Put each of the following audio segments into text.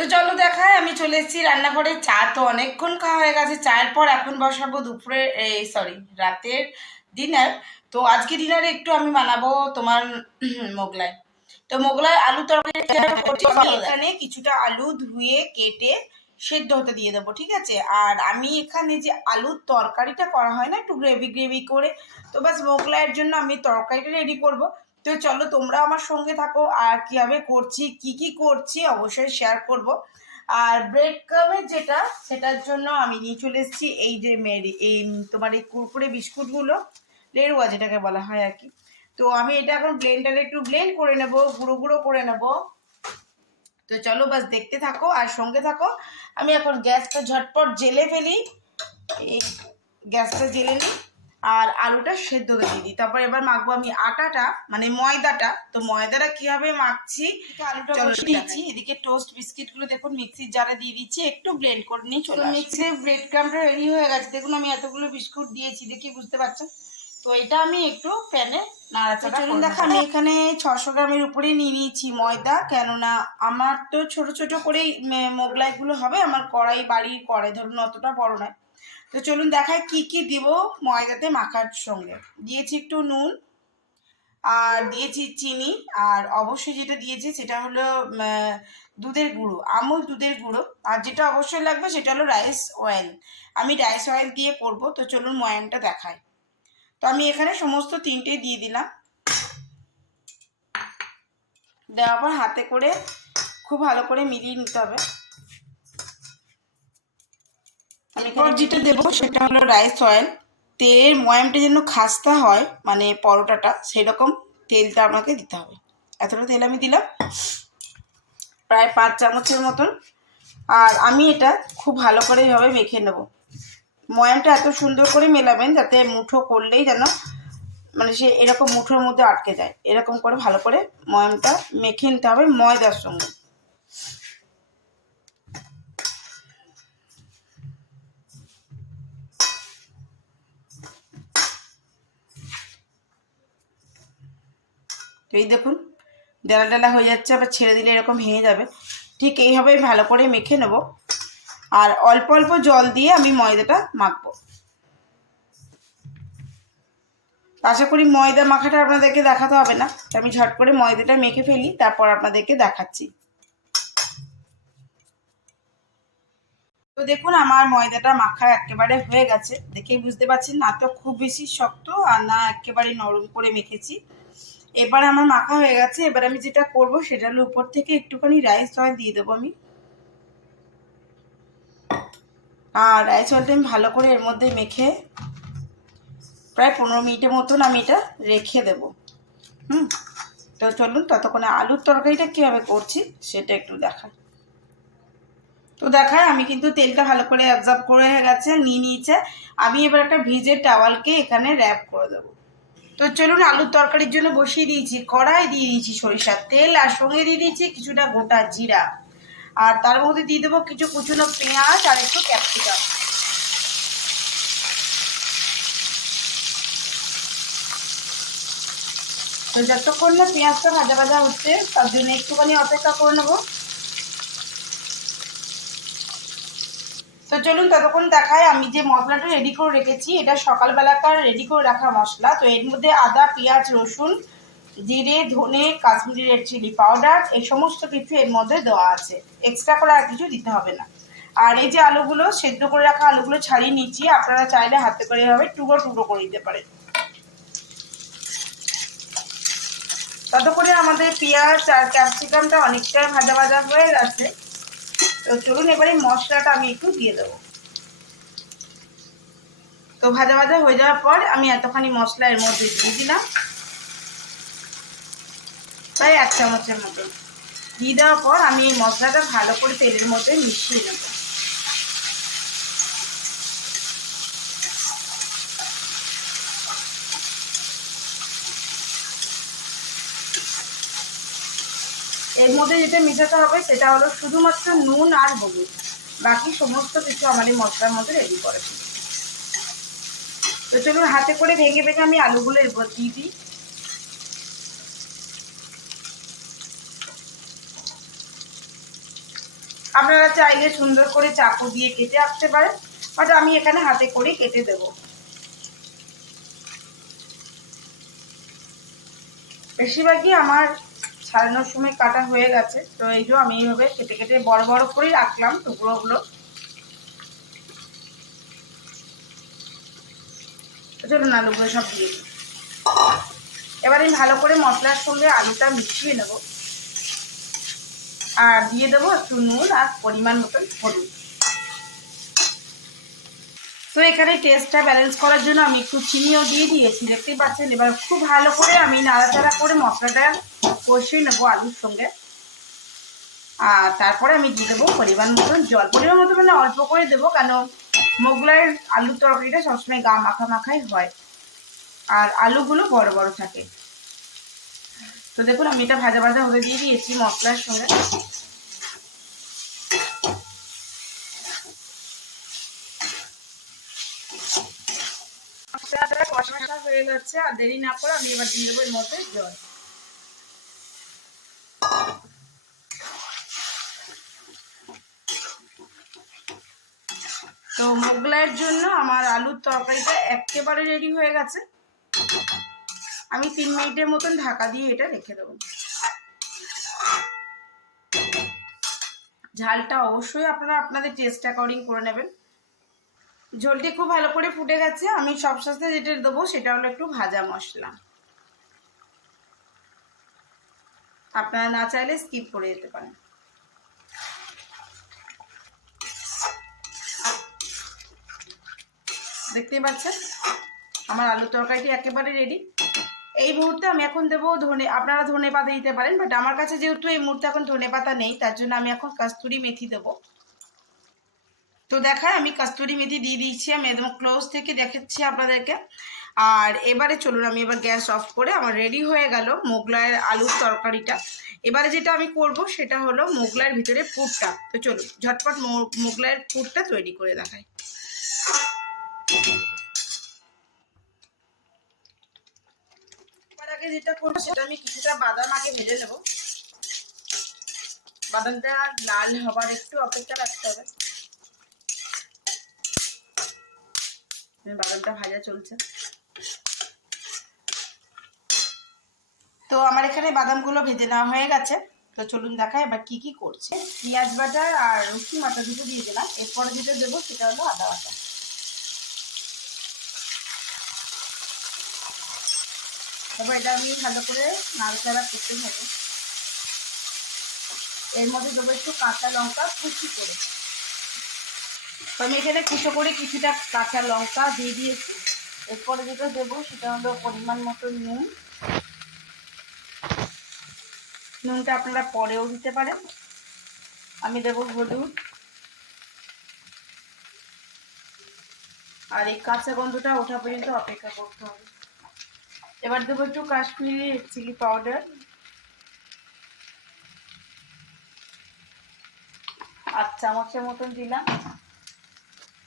তো চলো দেখায় আমি চলে এসেছি রান্নাঘরে। চা তো অনেকক্ষণ খাওয়া হয়ে গেছে চায়ের পর এখন বসাবো দুপুরে এই সরি রাতের ডিনার তো আজকে ডিনারে একটু আমি বানাবো তোমার মোগলাই। তো মোগলাই আলু তরকারি এখানে কিছুটা আলু ধুয়ে কেটে সেদ্ধ হতে দিয়ে দেবো ঠিক আছে? আর আমি এখানে যে আলুর তরকারিটা করা হয় না একটু গ্রেভি গ্রেভি করে তো বাস মোগলাইয়ের জন্য আমি তরকারিটা রেডি করব। তো চলো তোমরা আমার সঙ্গে থাকো, আর কীভাবে করছি, কি কি করছি অবশ্যই শেয়ার করব। আর ব্রেড ক্রামের যেটা, সেটার জন্য আমি নিয়ে চলে এসেছি এই যে মেরি, এই তোমার এই কুরকুরে বিস্কুটগুলো, লেরুয়া যেটাকে বলা হয় আর কি। তো আমি এটা এখন ব্লেন্ডারে একটু ব্লেন্ড করে নেব, গুঁড়ো গুঁড়ো করে নেব। তো চলো বাস দেখতে থাকো আর সঙ্গে থাকো। আমি এখন গ্যাসটা ঝটপট জেলে ফেলি। এই গ্যাসটা জেলে নিই। আর আলুটা সেদ্ধ দিয়ে দিই। তারপর এবার মাখবো আমি আটাটা মানে ময়দাটা। তো ময়দাটা কীভাবে মাখছি? আলুটা দিচ্ছি। এদিকে টোস্ট বিস্কিটগুলো দেখুন মিক্সির জারে দিয়ে দিচ্ছি। একটু ব্লেন্ড করে নিই চলো মিক্সির ব্রেড ক্রামটা রেডি হয়ে গেছে। দেখুন আমি এতগুলো বিস্কুট দিয়েছি দেখি বুঝতে পারছ তো এটা আমি একটু প্যানে নাড়াচাড়া চলুন দেখা আমি এখানে ছশো গ্রামের উপরে নিয়ে নিয়েছি ময়দা। কেননা আমার তো ছোট ছোট করেই মোগলাইগুলো হবে। আমার কড়াই বাড়ির কড়াই ধরুন অতটা বড় নয়। তো চলুন দেখায় কি কি দিব ময়দাতে মাখার সঙ্গে। দিয়েছি একটু নুন, আর দিয়েছি চিনি, আর অবশ্যই যেটা দিয়েছি সেটা হলো দুধের গুঁড়ো, আমুল দুধের গুঁড়ো। আর যেটা অবশ্যই লাগবে সেটা হলো রাইস অয়েল। আমি রাইস অয়েল দিয়ে করব, তো চলুন ময়ামটা দেখায় তো আমি এখানে সমস্ত তিনটে দিয়ে দিলাম। দেওয়ার পর হাতে করে খুব ভালো করে মিলিয়ে নিতে হবে। এখানে যেটা দেবো, সেটা হলো রাইস অয়েল। তেলের ময়ামটা যেন খাস্তা হয় মানে পরোটাটা, সেরকম তেলটা আমাকে দিতে হবে। এতটা তেল আমি দিলাম, প্রায় পাঁচ চামচের মতন। আর আমি এটা খুব ভালো করে এভাবে মেখে নেব। ময়ামটা এত সুন্দর করে মেলাবেন, যাতে মুঠো করলেই যেন মানে সে এরকম মুঠোর মধ্যে আটকে যায়। এরকম করে ভালো করে ময়ামটা মেখে নিতে হবে ময়দার সঙ্গে। তো এই দেখুন ডেলা ডালা হয়ে যাচ্ছে, আবার ছেড়ে দিলে এরকম ভেঙে যাবে। ঠিক এইভাবে ভালো করে মেখে নেব। আর অল্প অল্প জল দিয়ে আমি ময়দাটা মাখবো। আশা করি ময়দা মাখাটা আপনাদেরকে দেখাতে হবে না। আমি ঝট করে ময়দাটা মেখে ফেলি, তারপর আপনাদেরকে দেখাচ্ছি। তো দেখুন, আমার ময়দাটা মাখা একেবারে হয়ে গেছে। দেখেই বুঝতে পারছেন, না তো খুব বেশি শক্ত আর না একেবারে নরম করে মেখেছি। এবার আমার মাখা হয়ে গেছে, এবার আমি যেটা করব সেটা হলো উপর থেকে একটুখানি রাইস অয়েল দিয়ে দেবো আমি। আর রাইস অয়েলটা আমি ভালো করে এর মধ্যে মেখে প্রায় পনেরো মিনিটের মতন আমি এটা রেখে দেব। হুম, তো চলুন ততক্ষণে আলুর তরকারিটা কীভাবে করছি সেটা একটু দেখাই। তো দেখায় আমি কিন্তু তেলটা ভালো করে অ্যাবজর্ব করে গেছে, নিয়ে নিয়েছে। আমি এবার একটা ভিজের টাওয়ালকে এখানে র্যাপ করে দেবো। তো চলুন আলুর তরকারির জন্য বসিয়ে দিয়েছি, কড়াই দিয়ে দিয়েছি সরিষার তেল আর সঙ্গে দিয়ে দিয়েছি কিছুটা গোটা জিরা। আর তার মধ্যে দিয়ে দেবো কিছু কুচুনো পেঁয়াজ আর একটু ক্যাপসিকাম। তো যতক্ষণ না পেঁয়াজটা ভাজা ভাজা হচ্ছে, তার জন্য একটুখানি অপেক্ষা করে নেব। তো চলুন ততক্ষণ দেখায় আমি যে মশলাটা রেডি করে রেখেছি, এটা সকালবেলাকার রেডি করে রাখা মশলা। তো এর মধ্যে আদা, পেঁয়াজ, রসুন, জিরে, ধনে, কাশ্মীরি রেড চিলি পাউডার এই সমস্ত কিছু এর মধ্যে দেওয়া আছে। এক্সট্রা করে আর কিছু দিতে হবে না। আর এই যে আলুগুলো, সেদ্ধ করে রাখা আলুগুলো ছাড়িয়ে নিচ্ছি। আপনারা চাইলে হাতে করে এভাবে টুকরো টুকরো করে দিতে পারেন। ততক্ষণে আমাদের পেঁয়াজ আর ক্যাপসিকামটা অনেকটাই ভাজা ভাজা হয়ে গেছে। তো চলুন এবারে মশলাটা আমি একটু দিয়ে দেবো। তো ভাজা ভাজা হয়ে যাওয়ার পর আমি এতখানি মশলা এর মধ্যে দিয়ে দিলাম। প্রায় এক চামচের মতো। দিয়ে দেওয়ার পর আমি এই মশলাটা ভালো করে তেলের মধ্যে মিশিয়ে নেব। এর মধ্যে যেটা মেশাতে হবে সেটা হলো শুধুমাত্র নুন আর হলুদ। বাকি সমস্ত কিছু আমার এই মশলার মধ্যে রেডি করে তো চলুন হাতে করে ভেঙে ভেঙে আমি আলুগুলো এর উপর দিয়ে দিই। আপনারা চাইলে সুন্দর করে চাকু দিয়ে কেটে আসতে পারেন, বাট আমি এখানে হাতে করে কেটে দেব। বেশিরভাগই আমার ছাড়ানোর সময় কাটা হয়ে গেছে। তো এই যে আমি এইভাবে কেটে কেটে বড় বড় করেই রাখলাম টুকরোগুলো। চলুন আলুগুলো সব দিয়ে এবার আমি ভালো করে মশলার সঙ্গে আলুটা মিশিয়ে নেব। আর দিয়ে দেবো একটু নুন আর পরিমাণ মতন হলুদ। তো এখানে টেস্টটা ব্যালেন্স করার জন্য আমি একটু চিনিও দিয়ে দিয়েছি। দেখতেই পাচ্ছেন, এবার খুব ভালো করে আমি নাড়াচাড়া করে মশলাটা কষিয়ে নেব আলুর সঙ্গে। আর তারপরে আমি দিয়ে দেবো পরিমাণ মতন জল। পরিমাণ মতো মানে অল্প করে দেবো কেন মোগলাইয়ের আলুর তরকারিটা সবসময় গা মাখা মাখাই হয়। আর আলুগুলো বড় বড় থাকে। তো দেখুন, আমি এটা ভাজা ভাজা হতে দিয়ে দিয়েছি মশলার সঙ্গে মশলাটা কষা হয়ে যাচ্ছে আর দেরি না করে আমি এবার দিয়ে দেবো এর মধ্যে জল। তো মোগলাইয়ের জন্য আমার আলুর তরকারিটা একেবারে রেডি হয়ে গেছে। আমি তিন মিনিটের মতন ঢাকা দিয়ে এটা রেখে দেবো। ঝালটা অবশ্যই আপনারা আপনাদের টেস্ট অ্যাকর্ডিং করে নেবেন। ঝোলটি খুব ভালো করে ফুটে গেছে। আমি সব সাথে যেটা দেবো সেটা হলো একটু ভাজা মশলা। আপনারা না চাইলে স্কিপ করে যেতে পারেন। দেখতেই পাচ্ছেন? আমার আলু তরকারিটি একেবারে রেডি এই মুহূর্তে আমি এখন দেবো ধনে, আপনারা ধনে পাতা দিতে পারেন বাট আমার কাছে যেহেতু এই মুহূর্তে এখন ধনে পাতা নেই, তার জন্য আমি এখন কাস্তুরি মেথি দেবো। তো দেখায় আমি কাস্তুরি মেথি দিয়ে দিয়েছি, আমি একদম ক্লোজ থেকে দেখাচ্ছি আপনাদেরকে। আর এবারে চলুন, আমি এবার গ্যাস অফ করে আমার রেডি হয়ে গেল মোগলাইয়ের আলুর তরকারিটা। এবারে যেটা আমি করব, সেটা হলো মোগলাইয়ের ভিতরে পুরটা। তো চলুন, ঝটপট মোগলাইয়ের পুরটা তৈরি করে দেখাই। আগে যেটা করব, সেটা আমি কিছুটা বাদাম আগে ভেজে নেব। বাদামটা লাল হবার একটু অপেক্ষা রাখতে হবে। বাদামটা ভাজা চলছে। তো আমার এখানে বাদামগুলো ভেজে নেওয়া হয়ে গেছে। তো চলুন দেখা এবার কি কি করছে। পেঁয়াজ বাটার আর রসুন বাটা দুটো দিয়ে দিলাম। এরপরে যেটা দেবো সেটা হলো আদা বাটা। তারপর এটা আমি ভালো করে নাড়াচাড়া করতে থাকব এর মধ্যে দেবো একটু কাঁচা লঙ্কা কুচি করে। তো আমি এখানে কুচো করে কিছুটা কাঁচা লঙ্কা দিয়ে দিয়েছি। এরপরে যেটা দেবো সেটা হলো পরিমাণ মতো নুন। নুনটা আপনারা পরেও দিতে পারেন। আমি দেবো হলুদ। আর এই কাঁচা গন্ধটা ওঠা পর্যন্ত অপেক্ষা করতে হবে। এবার দেবো একটু কাশ্মীরি চিলি পাউডার। আর চামচের মতন দিলাম।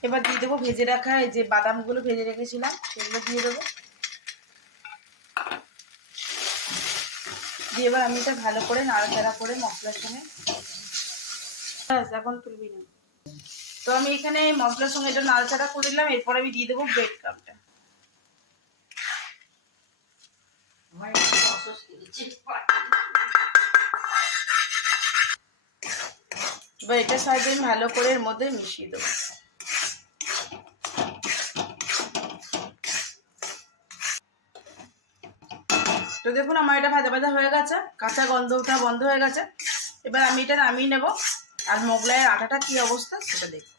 এবার দিয়ে দেবো ভেজে রাখা যে বাদামগুলো ভেজে রেখেছিলাম, সেগুলো দিয়ে দেবো। দিয়ে এবার আমি এটা ভালো করে নাড়াচাড়া করে মশলার সঙ্গে এখন তুলবি না। তো আমি এখানে মশলার সঙ্গে এটা নাড়াচাড়া করে দিলাম, এরপর আমি দিয়ে দেবো ব্রেড কাপটা এবার এটা সাইডে আমি ভালো করে এর মধ্যে মিশিয়ে দেবো। দেখুন আমার এটা ভাজা ভাজা হয়ে গেছে। কাঁচা গন্ধ ওঠা বন্ধ হয়ে গেছে। এবার আমি এটা নামিয়ে নেব। আর মোগলাইয়ের আটাটা কি অবস্থা সেটা দেখব।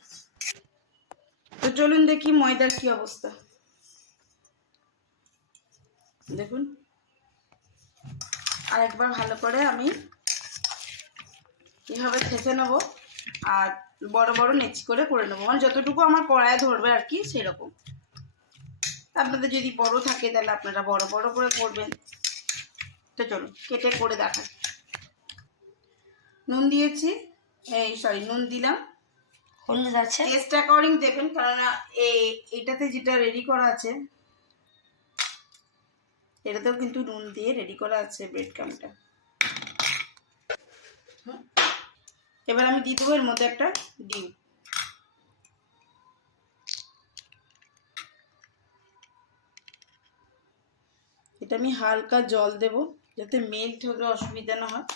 তো চলুন দেখি ময়দার কি অবস্থা। দেখুন। আর একবার ভালো করে আমি এভাবে থেঁচে নেব। আর বড় বড় নেচি করে করে নেব। মানে যতটুকু আমার কড়ায় ধরবে আর কি সেরকম। আপনাদের যদি বড় থাকে তাহলে আপনারা বড় বড় করে করবেন। তো চলুন কেটে করে দেখান নুন দিয়েছি এই সরি নুন দিলাম। হলুদ আছে। টেস্ট অ্যাকর্ডিং দেবেন কেননা এই এটাতে যেটা রেডি করা আছে এটাতেও কিন্তু নুন দিয়ে রেডি করা আছে ব্রেড ক্রামটা এবার আমি দিয়ে দেবো এর মধ্যে একটা ডিম। এটা আমি হালকা জল দেব। যাতে মেল্ট হতে অসুবিধা না হয়।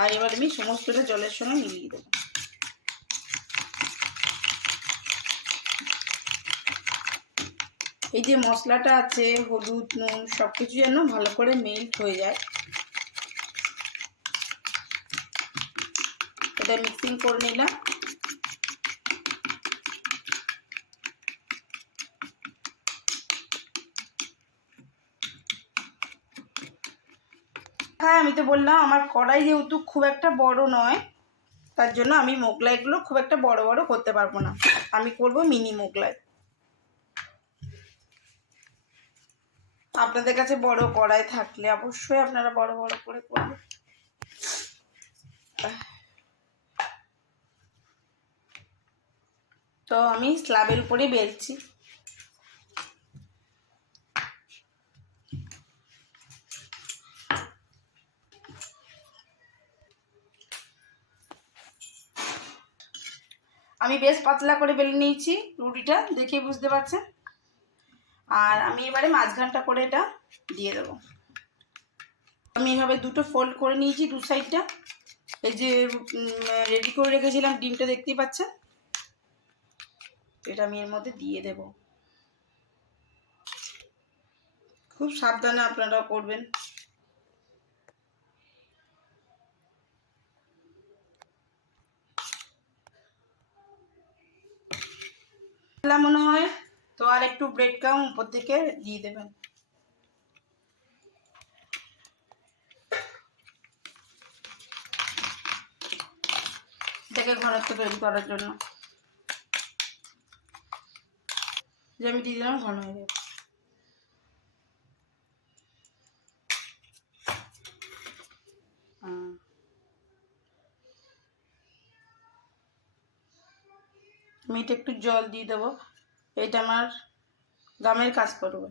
আর এবার আমি সমস্তটা জলের সঙ্গে মিলিয়ে দেবো। এই যে মশলাটা আছে, হলুদ, নুন সব কিছু যেন ভালো করে মেল্ট হয়ে যায়। এটা মিক্সিং করে নিলাম। আমি তো বললাম, আমার কড়াই যেহেতু খুব একটা বড় নয়, তার জন্য আমি মোগলাইগুলো খুব একটা বড় বড় করতে পারব না। আমি করব মিনি মোগলাই। আপনাদের কাছে বড় কড়াই থাকলে অবশ্যই আপনারা বড় বড় করে করবেন। তো আমি স্ল্যাবের উপরে বেলছি। বেশ পাতলা করে বেলে নিয়েছি রুটিটা দেখে বুঝতে পারছেন। আর আমি এবারে মাঝখানটা করে এটা দিয়ে দেবো। আমি এভাবে দুটো ফোল্ড করে নিয়েছি দু সাইডটা এই যে রেডি করে রেখেছিলাম ডিমটা, দেখতেই পাচ্ছেন? এটা আমি এর মধ্যে দিয়ে দেব। খুব সাবধানে আপনারাও করবেন। মনে হয়, তো আর একটু ব্রেড কাম উপর থেকে দিয়ে দেবেন। এটাকে ঘনত্ব তৈরি করার জন্য। যে আমি দিয়ে দিলাম, ঘন হয়ে যাবে হুম। আমি এটা একটু জল দিয়ে দেবো। এটা আমার গামের কাজ করবে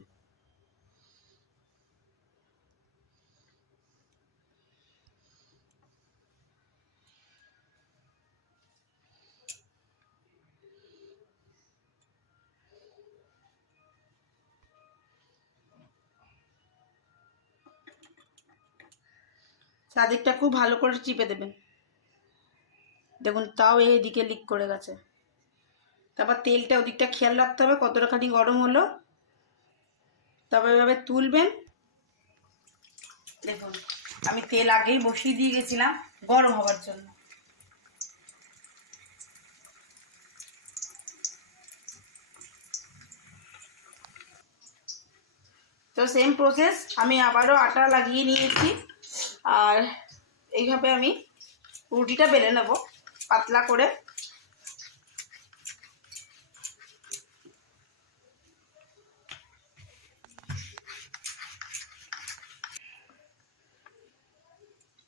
চারদিকটা খুব ভালো করে চিপে দেবেন। দেখুন, তাও এইদিকে লিক করে গেছে। তারপর তেলটা ওদিকটা খেয়াল রাখতে হবে কতটা খানি গরম হলো। তারপর এভাবে তুলবেন। দেখুন, আমি তেল আগেই বসিয়ে দিয়ে গেছিলাম, গরম হওয়ার জন্য। তো সেম প্রসেস আমি আবারও আটা লাগিয়ে নিয়েছি। আর এইভাবে আমি রুটিটা বেলে নেব, পাতলা করে।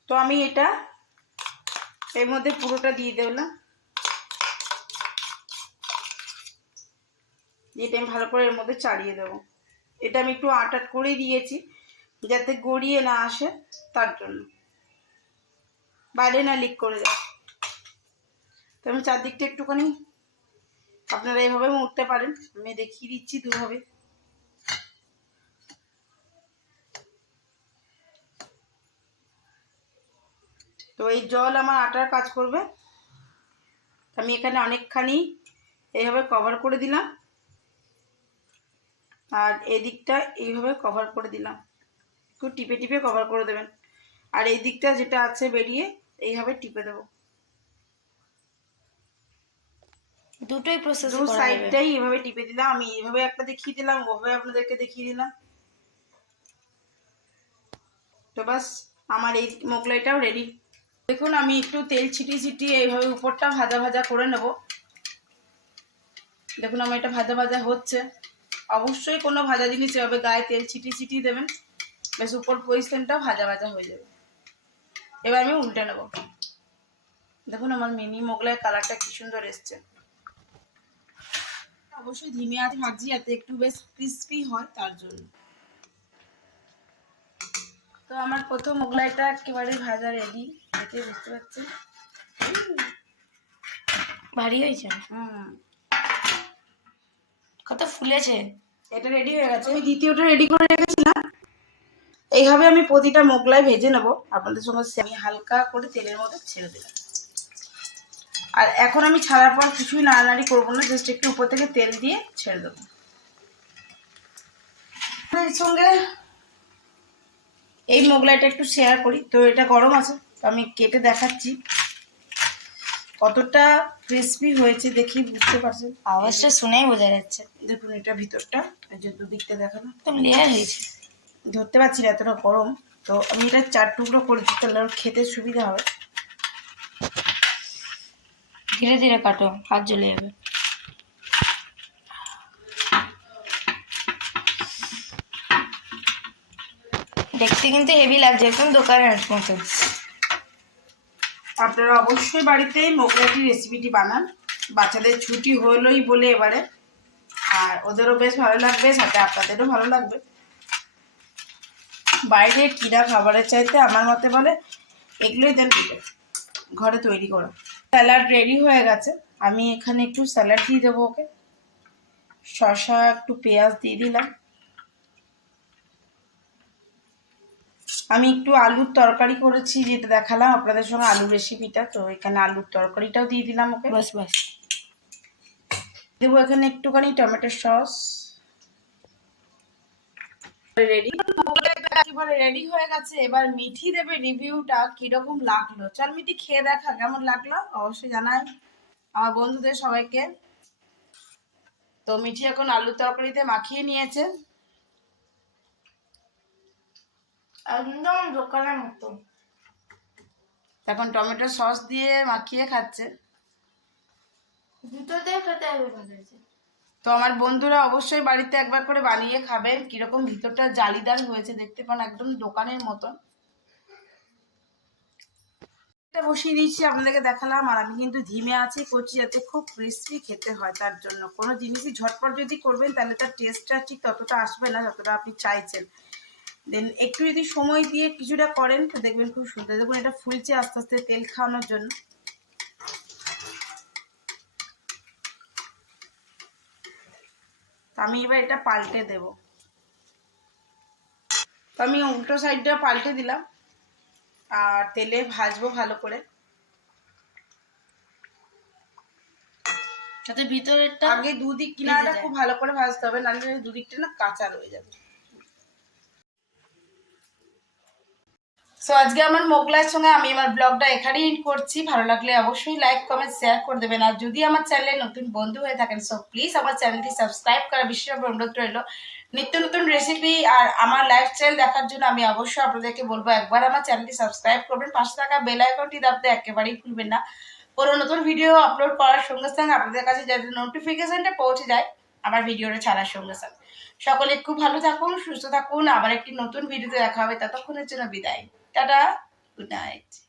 তো আমি এটা এর মধ্যে পুরোটা দিয়ে দিলাম। দিয়ে আমি ভালো করে এর মধ্যে চাড়িয়ে দেবো। এটা আমি একটু আটা করে দিয়েছি যাতে গড়িয়ে না আসে তার জন্য। বাইরে না লিক করে যায় তো আমি চারদিকটা একটুখানি আপনারা এইভাবে উঠতে পারেন। আমি দেখিয়ে দিচ্ছি দুভাবে। তো এই জল আমার আটার কাজ করবে। আমি এখানে অনেকখানি এইভাবে কভার করে দিলাম। আর এদিকটা এইভাবে কভার করে দিলাম। একটু টিপে টিপে কভার করে দেবেন। আর এই দিকটা যেটা আছে বেরিয়ে এইভাবে টিপে দেবো। দুটোই প্রসেস দু সাইডটাই এভাবে টিপে দিলাম। আমি এইভাবে একটা দেখিয়ে দিলাম ওভাবে আপনাদেরকে দেখিয়ে দিলাম। তো বাস আমার এই মোগলাইটাও রেডি দেখুন, আমি একটু তেল ছিটিয়ে ছিটিয়ে এইভাবে উপরটা ভাজা ভাজা করে নেব। দেখুন, আমার এটা ভাজা ভাজা হচ্ছে। অবশ্যই কোনো ভাজা জিনিস এভাবে গায়ে তেল ছিটিয়ে ছিটিয়ে দেবেন। বেশ, উপর পজিশনটাও ভাজা ভাজা হয়ে যাবে। এবার আমি উল্টে নেব। দেখুন, আমার মিনি মোগলাই কালারটা কি সুন্দর এসছে। অবশ্যই ধিমে আছে ভাজি, যাতে একটু বেশ ক্রিস্পি হয় তার জন্য। তো আমার প্রথম মোগলাইটা একেবারে ভাজা রেডি দেখে বুঝতে পারছেন? ভারী হয়েছে? হুম। কত ফুলেছে? এটা রেডি হয়ে গেছে। আমি দ্বিতীয়টা রেডি করে রেখেছিলাম। এইভাবে আমি প্রতিটা মোগলাই ভেজে নেব। আপনাদের সঙ্গে আমি হালকা করে তেলের মধ্যে ছেড়ে দিলাম। আর এখন আমি ছাড়ার পর কিছুই নাড়ানাড়ি করব না জাস্ট একটু উপর থেকে তেল দিয়ে ছেড়ে দেবো। এর সঙ্গে এই মোগলাইটা একটু শেয়ার করি। তো এটা গরম আছে, তো আমি কেটে দেখাচ্ছি। কতটা ক্রিসপি হয়েছে দেখি, বুঝতে পারছেন আওয়াজটা শুনেই বোঝা যাচ্ছে। দেখুন এটা ভিতরটা, এই যে দুদিকটা দেখানো। একদম লেয়ার হয়েছে। ধরতে পারছি না এতটা গরম। তো আমি এটা চার টুকরো করে দিই, তাহলে খেতে সুবিধা হবে। ধীরে ধীরে কাটো, হাত জ্বলে যাবে। দেখতে কিন্তু হেভি লাগছে, একদম দোকানের মতো। আপনারা অবশ্যই বাড়িতে মোগলাটি রেসিপিটি বানান। বাচ্চাদের ছুটি হলোই বলে এবারে। আর ওদেরও বেশ ভালো লাগবে, সাথে আপনাদেরও ভালো লাগবে। বাইরে কিনা খাবারের চাইতে আমার মতে বলে, এগুলোই দেন ঘরে তৈরি করো। স্যালাড রেডি হয়ে গেছে। আমি এখানে একটু স্যালাড দিয়ে দেবো ওকে। শসা, একটু পেঁয়াজ দিয়ে দিলাম। আমি একটু আলুর তরকারি করেছি যেটা দেখালাম আপনাদের সঙ্গে আলুর রেসিপিটা তো এখানে আলুর তরকারিটাও দিয়ে দিলাম ওকে। বাস বাস। দেবো এখানে একটুখানি টমেটো সস। রেডি একেবারে রেডি হয়ে গেছে। এবার মিঠি দেবে রিভিউটা কীরকম লাগল? চল মিঠি খেয়ে দেখা কেমন লাগল? অবশ্যই জানাই। আমার বন্ধুদের সবাইকে। তো মিঠি এখন আলুর তরকারিতে মাখিয়ে নিয়েছে। একদম দোকানের মতো এখন টমেটো সস দিয়ে মাখিয়ে খাচ্ছে। ভিতর দিয়ে খেতে হবে তো আমার বন্ধুরা অবশ্যই বাড়িতে একবার করে বানিয়ে খাবেন। কীরকম ভিতরটা জালিদার হয়েছে দেখতে পান একদম দোকানের মতন। এটা বসিয়ে দিয়েছি আপনাদেরকে দেখালাম। আর আমি কিন্তু ধিমে আছি করছি যাতে খুব ক্রিস্পি খেতে হয় তার জন্য। কোনো জিনিসই ঝটপট যদি করবেন তাহলে তার টেস্টটা ঠিক ততটা আসবে না যতটা আপনি চাইছেন। দেন একটু যদি সময় দিয়ে কিছুটা করেন তো দেখবেন খুব সুন্দর। দেখুন এটা ফুলছে আস্তে আস্তে তেল খাওয়ানোর জন্য। আমি এবার এটা পাল্টে দেব। তো আমি উল্টো সাইডটা পাল্টে দিলাম। আর তেলে ভাজবো ভালো করে। যাতে ভিতরেরটা আগে দুদিক কিনারাটা খুব ভালো করে ভাজতে হবে নাহলে দুদিকটা না কাঁচা রয়ে যাবে। সো আজকে আমার মোগলাইয়ের সঙ্গে আমি আমার ব্লগটা এখানেই এন্ড করছি। ভালো লাগলে অবশ্যই লাইক কমেন্ট শেয়ার করে দেবেন। আর যদি আমার চ্যানেলে নতুন বন্ধু হয়ে থাকেন সো প্লিজ আমার চ্যানেলটি সাবস্ক্রাইব করা বিশেষভাবে অনুরোধ রইল। নিত্য নতুন রেসিপি আর আমার লাইফ লাইফস্টাইল দেখার জন্য আমি অবশ্যই আপনাদেরকে বলব, একবার আমার চ্যানেলটি সাবস্ক্রাইব করবেন। পাশে থাকা বেল আইকনটি দাবতে একেবারেই ভুলবেন না। কোনো নতুন ভিডিও আপলোড করার সঙ্গে সঙ্গে আপনাদের কাছে যাতে নোটিফিকেশনটা পৌঁছে যায়, আমার ভিডিওটা ছাড়ার সঙ্গে সঙ্গে। সকলে খুব ভালো থাকুন, সুস্থ থাকুন। আবার একটি নতুন ভিডিওতে দেখা হবে। ততক্ষণের জন্য বিদায়। Good night.